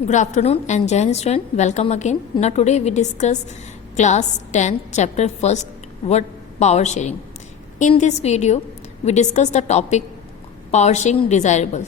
Good afternoon and Jai Hind student. Welcome again. Now today we discuss class 10 chapter 1st word power sharing. In this video we discuss the topic power sharing desirable.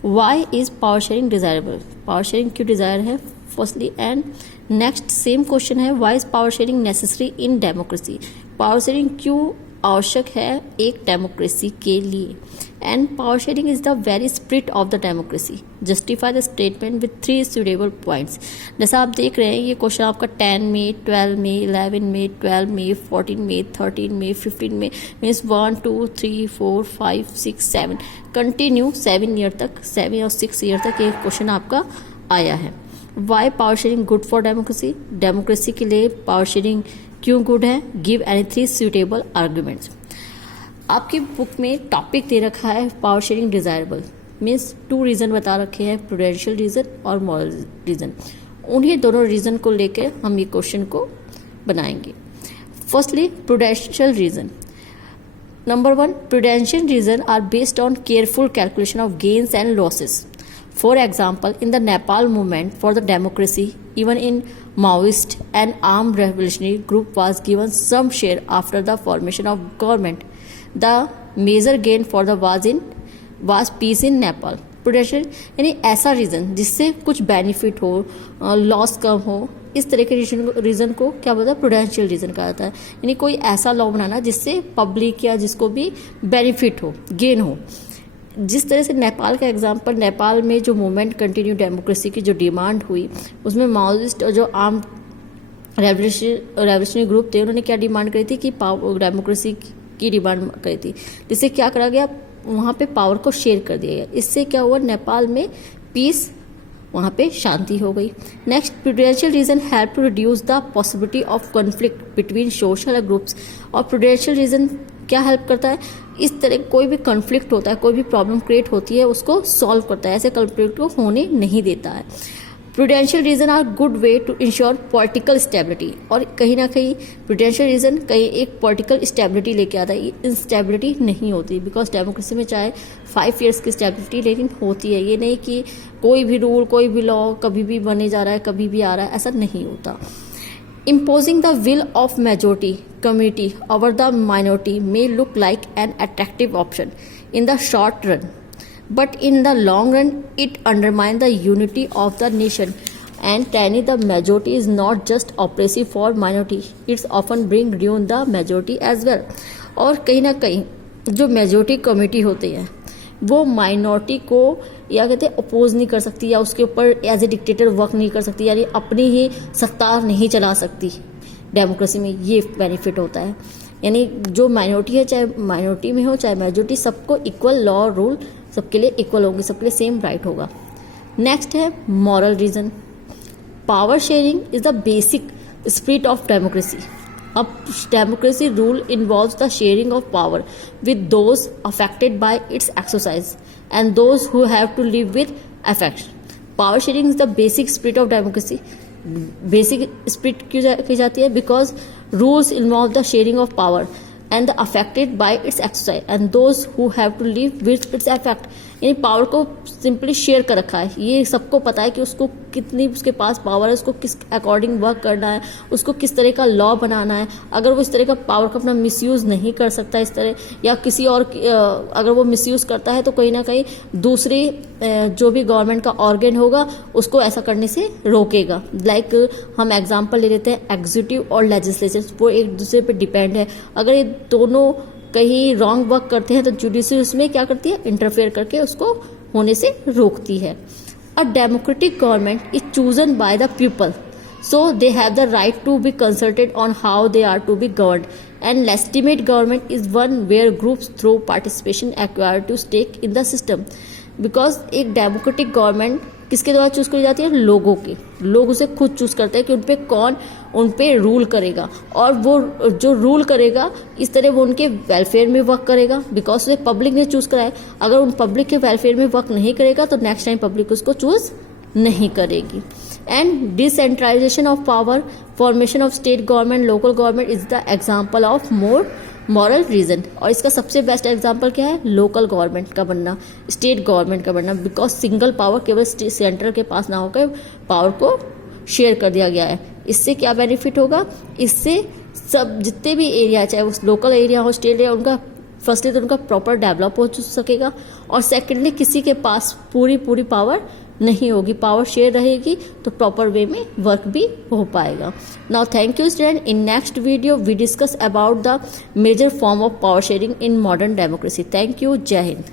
Why is power sharing desirable? Power sharing क्यों desire है firstly, and next same question है why is power sharing necessary in democracy? Power sharing क्यों आवश्यक है एक democracy के लिए? And power sharing is the very spirit of the democracy. Justify the statement with 3 suitable points. जैसा आप देख रहे हैं ये क्वेश्चन आपका 10 में, 12 में, 11 में, 12 में, 14 में, 13 में, 15 में, मीन्स 1 2 3 4 5 6 7 कंटिन्यू 7 ईयर तक, 7 और 6 ईयर तक ये क्वेश्चन आपका आया है. Why power sharing good for democracy? Democracy के लिए पावर शेयरिंग क्यों गुड है? Give any 3 suitable arguments. आपकी बुक में टॉपिक दे रखा है power sharing desirable, means 2 reason बता रखे हैं, प्रूडेंशियल रीजन और मॉरल रीजन. उन्हीं दोनों रीजन को लेकर हम ये क्वेश्चन को बनाएंगे. Firstly prudential reason. Number 1, prudential reason are based on careful calculation of gains and losses. For example, in the Nepal movement for the democracy, even in Maoist, an armed revolutionary group was given some share after the formation of government. The major gain for the was peace in Nepal. Prudential यानी ऐसा reason जिससे कुछ benefit हो, loss कम हो, इस तरह के reason को क्या बोलता है? प्रूडेंशियल रीजन कहा जाता है. यानी कोई ऐसा लॉ बनाना जिससे पब्लिक या जिसको भी बेनिफिट हो, गेन हो. जिस तरह से नेपाल का एग्जांपल, नेपाल में जो मूवमेंट कंटिन्यू डेमोक्रेसी की जो डिमांड हुई उसमें माओइस्ट और जो आर्म रेवोल्यूशनरी ग्रुप थे उन्होंने क्या डिमांड करी थी कि डेमोक्रेसी की डिमांड करी थी, जिससे क्या करा गया, वहाँ पे पावर को शेयर कर दिया गया. इससे क्या हुआ, नेपाल में पीस, वहाँ पे शांति हो गई. Next, prudential reason help to reduce the possibility of conflict between social groups. और प्रूडेंशियल रीजन क्या हेल्प करता है? इस तरह कोई भी कॉन्फ्लिक्ट होता है, कोई भी प्रॉब्लम क्रिएट होती है, उसको सॉल्व करता है, ऐसे कॉन्फ्लिक्ट को होने नहीं देता है. Prudential reason are good way to ensure political stability. और कहीं ना कहीं प्रूडेंशियल रीजन कहीं एक पॉलिटिकल स्टेबिलिटी लेके आता है. इंस्टेबिलिटी नहीं होती, बिकॉज डेमोक्रेसी में चाहे 5 ईयर्स की स्टेबिलिटी लेकिन होती है. ये नहीं कि कोई भी रूल, कोई भी लॉ कभी भी बने जा रहा है, कभी भी आ रहा है, ऐसा नहीं होता. Imposing the will of majority community over the minority may look like an attractive option in the short run, but in the long run it undermines the unity of the nation. And tyranny the majority is not just oppressive for minority, it's often bring ruin the majority as well. और कहीं ना कहीं जो majority community होती है वो minority को या कहते हैं अपोज नहीं कर सकती, या उसके ऊपर एज ए डिक्टेटर वर्क नहीं कर सकती, यानी अपनी ही सत्ता नहीं चला सकती. डेमोक्रेसी में ये बेनिफिट होता है. यानी जो माइनॉरिटी है, चाहे माइनॉरिटी में हो चाहे मेजोरिटी, सबको इक्वल लॉ रूल सबके लिए इक्वल होंगे, सबके लिए सेम राइट होगा. नेक्स्ट है moral reason. Power sharing is the basic spirit of democracy. अब democracy rule involves the sharing of power with those affected by its exercise and those who have to live with effect. Power sharing is the basic spirit of democracy. Basic spirit क्यों की जाती है? Because rules involve the sharing of power and the affected by its exercise and those who have to live with its effect. यानी power को simply share कर रखा है. ये सबको पता है कि उसको कितनी उसके पास पावर है, उसको किस अकॉर्डिंग वर्क करना है, उसको किस तरह का लॉ बनाना है. अगर वो इस तरह का पावर का अपना मिसयूज नहीं कर सकता इस तरह, या किसी और अगर वो मिसयूज करता है तो कहीं ना कहीं दूसरे जो भी गवर्नमेंट का ऑर्गन होगा उसको ऐसा करने से रोकेगा. लाइक हम एग्जाम्पल ले लेते हैं, एग्जीक्यूटिव और लेजिस्लेचर, वो एक दूसरे पर डिपेंड है. अगर ये दोनों कहीं रॉन्ग वर्क करते हैं तो जुडिशरी उसमें क्या करती है? इंटरफेयर करके उसको होने से रोकती है. A democratic government is chosen by the people, so they have the right to be consulted on how they are to be governed. And legitimate government is one where groups through participation acquire to stake in the system. Because एक democratic government किसके द्वारा choose करी जाती है? लोगों के. लोग उसे खुद चूज करते हैं कि उनपे कौन उन पे रूल करेगा, और वो जो रूल करेगा इस तरह वो उनके वेलफेयर में वर्क करेगा, बिकॉज उसे पब्लिक ने चूज करा है. अगर उन पब्लिक के वेलफेयर में वर्क नहीं करेगा तो नेक्स्ट टाइम पब्लिक उसको चूज नहीं करेगी. And decentralisation of power, formation of state government, local government is the example of more moral reason. और इसका सबसे बेस्ट एग्जांपल क्या है, लोकल गवर्नमेंट का बनना, स्टेट गवर्नमेंट का बनना, बिकॉज सिंगल पावर केवल सेंटर के पास ना होकर पावर को शेयर कर दिया गया है। इससे क्या बेनिफिट होगा, इससे सब जितने भी एरिया, चाहे वो लोकल एरिया हो, स्टेट एरिया, उनका फर्स्टली तो उनका प्रॉपर डेवलप हो सकेगा, और सेकेंडली किसी के पास पूरी पावर नहीं होगी, पावर शेयर रहेगी तो प्रॉपर वे में वर्क भी हो पाएगा। Now thank you student. In next video we discuss about the major form of power sharing in modern democracy. Thank you. जय हिंद।